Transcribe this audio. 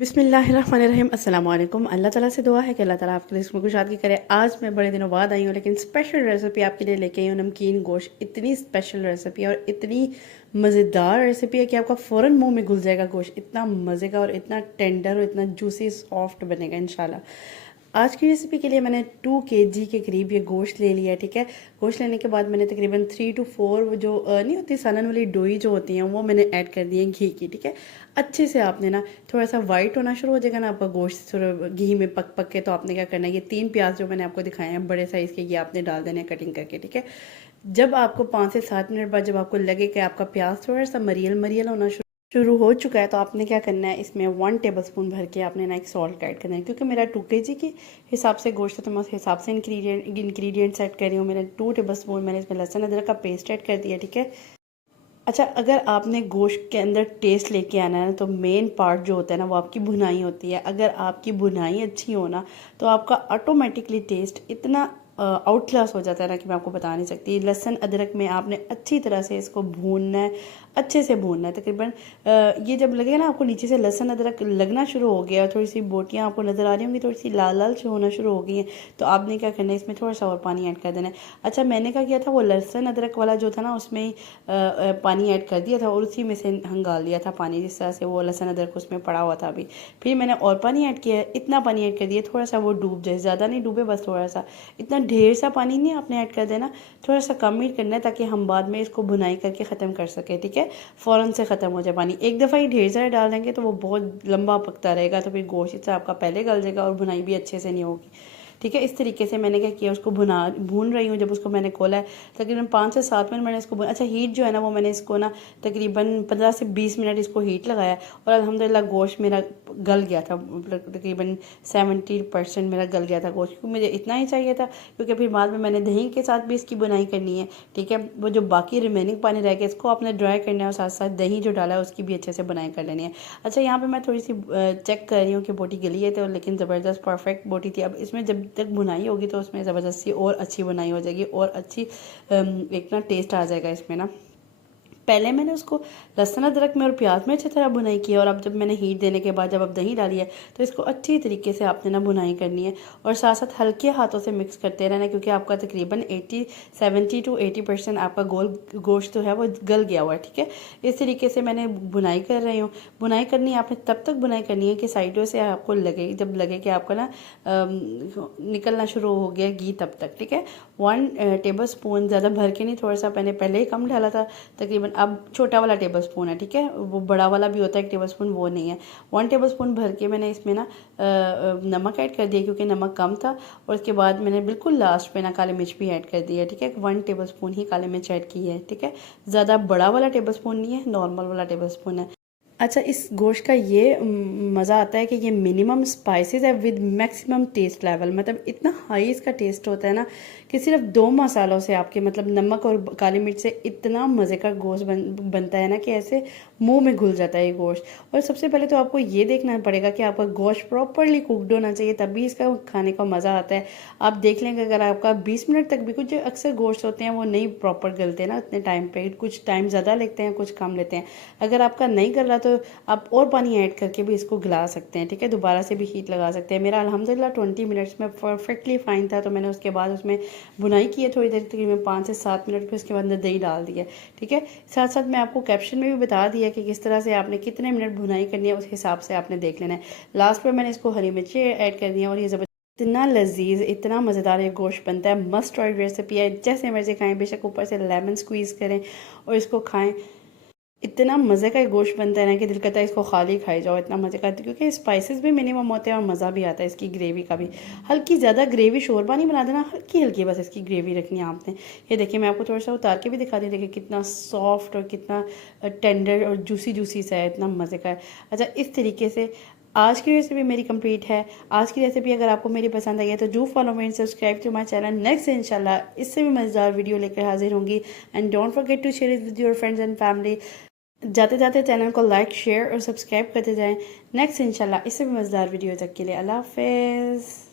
बिस्मिल्लाहिर्रहमानिर्रहीम अस्सलाम वालेकुम। अल्लाह ताला से दुआ है कि अल्लाह ताला आपके रिस्क में कुशादगी करे। आज मैं बड़े दिनों बाद आई हूँ, लेकिन स्पेशल रेसिपी आपके लिए लेके आई हूँ। नमकीन गोश्त, इतनी स्पेशल रेसिपी और इतनी मज़ेदार रेसिपी है कि आपका फ़ौरन मुंह में घुल जाएगा गोश्त। इतना मज़े का और इतना टेंडर और इतना जूसी सॉफ्ट बनेगा इंशाल्लाह। आज की रेसिपी के लिए मैंने 2 kg के करीब ये गोश्त ले लिया है। ठीक है, गोश्त लेने के बाद मैंने तकरीबन 3 to 4 वो जो नहीं होती सालन वाली डोई जो होती हैं वो मैंने ऐड कर दी है घी की। ठीक है, अच्छे से आपने ना थोड़ा सा वाइट होना शुरू हो जाएगा ना आपका गोश्त थोड़ा घी में पक पक के, तो आपने क्या करना है, ये 3 प्याज जो मैंने आपको दिखाए हैं बड़े साइज़ के, ये आपने डाल देने कटिंग करके। ठीक है, जब आपको 5 से 7 मिनट बाद जब आपको लगे कि आपका प्याज थोड़ा सा मरियल मरियल होना शुरू हो चुका है, तो आपने क्या करना है, इसमें 1 टेबलस्पून भर के आपने ना एक सॉल्ट ऐड करना है। क्योंकि मेरा 2 kg के हिसाब से गोश्त है तो मैं उस हिसाब से इंग्रेडिएंट्स ऐड कर रही हूँ। मैंने 2 टेबलस्पून मैंने इसमें लहसुन अदरक का पेस्ट ऐड कर दिया। ठीक है, अच्छा, अगर आपने गोश्त के अंदर टेस्ट लेके आना है ना, तो मेन पार्ट जो होता है ना वो आपकी भुनाई होती है। अगर आपकी भुनाई अच्छी हो ना, तो आपका ऑटोमेटिकली टेस्ट इतना आउट क्लास हो जाता है ना कि मैं आपको बता नहीं सकती। लहसुन अदरक में आपने अच्छी तरह से इसको भूनना है, अच्छे से भूनना है। तकरीबन ये जब लगेगा ना आपको नीचे से लहसुन अदरक लगना शुरू हो गया, थोड़ी सी बोटियाँ आपको नज़र आ रही होंगी, थोड़ी सी लाल लाल से होना शुरू हो गई हैं, तो आपने क्या करना है, इसमें थोड़ा सा और पानी ऐड कर देना है। अच्छा, मैंने क्या किया था, वो लहसुन अदरक वाला जो था ना उसमें ही पानी ऐड कर दिया था और उसी में से हंगाल लिया था पानी, जिस तरह से वो लहसुन अदरक उसमें पड़ा हुआ था अभी। फिर मैंने और पानी ऐड किया, इतना पानी ऐड कर दिया थोड़ा सा वो डूब जाए, ज़्यादा नहीं डूबे, बस थोड़ा सा, इतना ढेर सा पानी नहीं आपने ऐड कर देना, थोड़ा सा कम ही करना है ताकि हम बाद में इसको भुनाई करके ख़त्म कर सकें। ठीक है, फ़ौरन से ख़त्म हो जाए पानी। एक दफ़ा ही ढेर सारा डाल देंगे तो वो बहुत लंबा पकता रहेगा, तो फिर गोश्त से आपका पहले गल जाएगा और भुनाई भी अच्छे से नहीं होगी। ठीक है, इस तरीके से मैंने क्या किया, उसको भून रही हूँ। जब उसको मैंने खोला है, तकरीबन 5 से 7 मिनट मैंने इसको अच्छा हीट जो है ना वो मैंने इसको ना तकरीबन 15 से 20 मिनट इसको हीट लगाया और अल्हम्दुलिल्लाह गोश्त मेरा गल गया था। तकरीबन 70% मेरा गल गया था गोश्त, क्योंकि मुझे इतना ही चाहिए था, क्योंकि फिर बाद में मैंने दही के साथ भी इसकी बुनाई करनी है। ठीक है, वो जो बाकी रिमेनिंग पानी रह गया इसको आपने ड्राई करना है और साथ साथ दही जो डाला है उसकी भी अच्छे से बुनाई कर लेनी है। अच्छा, यहाँ पे मैं थोड़ी सी चेक कर रही हूँ कि बोटी गली है, तो लेकिन ज़बरदस्त परफेक्ट बोटी थी। अब इसमें जब तक बुनाई होगी तो उसमें ज़बरदस्ती और अच्छी बुनाई हो जाएगी और अच्छी एक ना टेस्ट आ जाएगा इसमें ना। पहले मैंने उसको लहसुन अदरक में और प्याज में अच्छी तरह बुनाई की, और अब जब मैंने हीट देने के बाद जब अब दही डाली है तो इसको अच्छी तरीके से आपने ना बुनाई करनी है और साथ साथ हल्के हाथों से मिक्स करते रहना, क्योंकि आपका तकरीबन 70 to 80% आपका गोश्त जो है वो गल गया हुआ है। ठीक है, इस तरीके से मैंने बुनाई कर रही हूँ। बुनाई करनी है आपने, तब तक बुनाई करनी है कि साइडों से आपको लगे, जब लगे कि आपका ना निकलना शुरू हो गया घी, तब तक। ठीक है, 1 टेबल स्पून, ज़्यादा भर के नहीं, थोड़ा सा मैंने पहले ही कम डाला था तकरीबन। अब छोटा वाला टेबल स्पून है। ठीक है, वो बड़ा वाला भी होता है 1 टेबल स्पून, वो नहीं है। 1 टेबल स्पून भर के मैंने इसमें ना नमक ऐड कर दिया, क्योंकि नमक कम था। और उसके बाद मैंने बिल्कुल लास्ट पे ना काली मिर्च भी ऐड कर दी है। ठीक है, 1 टेबल स्पून ही काली मिर्च ऐड की है। ठीक है, ज़्यादा बड़ा वाला टेबल स्पून नहीं है, नॉर्मल वाला टेबल स्पून है। अच्छा, इस गोश्त का ये मज़ा आता है कि ये मिनिमम स्पाइसेस है विद मैक्सिमम टेस्ट लेवल, मतलब इतना हाई इसका टेस्ट होता है ना कि सिर्फ 2 मसालों से आपके, मतलब नमक और काली मिर्च से इतना मज़े का गोश्त बनता है ना कि ऐसे मुंह में घुल जाता है ये गोश्त। और सबसे पहले तो आपको ये देखना पड़ेगा कि आपका गोश्त प्रॉपरली कुकड होना चाहिए, तभी इसका खाने का मज़ा आता है। आप देख लेंगे अगर आपका 20 मिनट तक भी, कुछ अक्सर गोश्त होते हैं वो नहीं प्रॉपर गलते ना उतने टाइम पे, कुछ टाइम ज़्यादा लेते हैं कुछ कम लेते हैं। अगर आपका नहीं गल रहा तो आप और पानी ऐड करके भी इसको गला सकते हैं। ठीक है, दोबारा से भी हीट लगा सकते हैं। मेरा अल्हम्दुलिल्लाह 20 मिनट्स में परफेक्टली फाइन था, तो मैंने उसके बाद उसमें बुनाई की है थोड़ी देर, तकरीबन 5 से 7 मिनट, फिर उसके बाद दही डाल दिया। ठीक है, साथ साथ मैं आपको कैप्शन में भी बता दिया कि किस तरह से आपने कितने मिनट बुनाई करनी है, उस हिसाब से आपने देख लेना है। लास्ट पर मैंने इसको हरी मिर्ची ऐड कर दिया और ये इतना लजीज, इतना मज़ेदार ये गोश्त बनता है। मस्ट ट्राई रेसिपी है, जैसे मर्जी खाएं, बेशक ऊपर से लेमन स्क्वीज़ करें और इसको खाएं। इतना मज़े का गोश्त बनता है ना कि दिल करता है इसको खाली खाई जाओ, इतना मज़े का, क्योंकि स्पाइसेस भी मिनिमम होते हैं और मज़ा भी आता है इसकी ग्रेवी का भी। हल्की ज़्यादा ग्रेवी शोरबा नहीं बना देना, हल्की हल्की बस इसकी ग्रेवी रखनी है आपने। ये देखिए, मैं आपको थोड़ा सा उतार के भी दिखा दी, देखिए कितना सॉफ्ट और कितना टेंडर और जूसी जूसी सा है, इतना मज़े का है। अच्छा, इस तरीके से आज की रेसिपी मेरी कंप्लीट है। आज की रेसिपी अगर आपको मेरी पसंद आई है तो do follow me and subscribe to my channel. Next इंशाल्लाह इससे भी मज़ेदार वीडियो लेकर हाजिर होंगी। And don't forget to share it with your friends and family. जाते जाते चैनल को लाइक, शेयर और सब्सक्राइब करते जाएं। नेक्स्ट इंशाल्लाह इससे भी मज़ेदार वीडियो तक के लिए अल्लाह हाफ़िज़।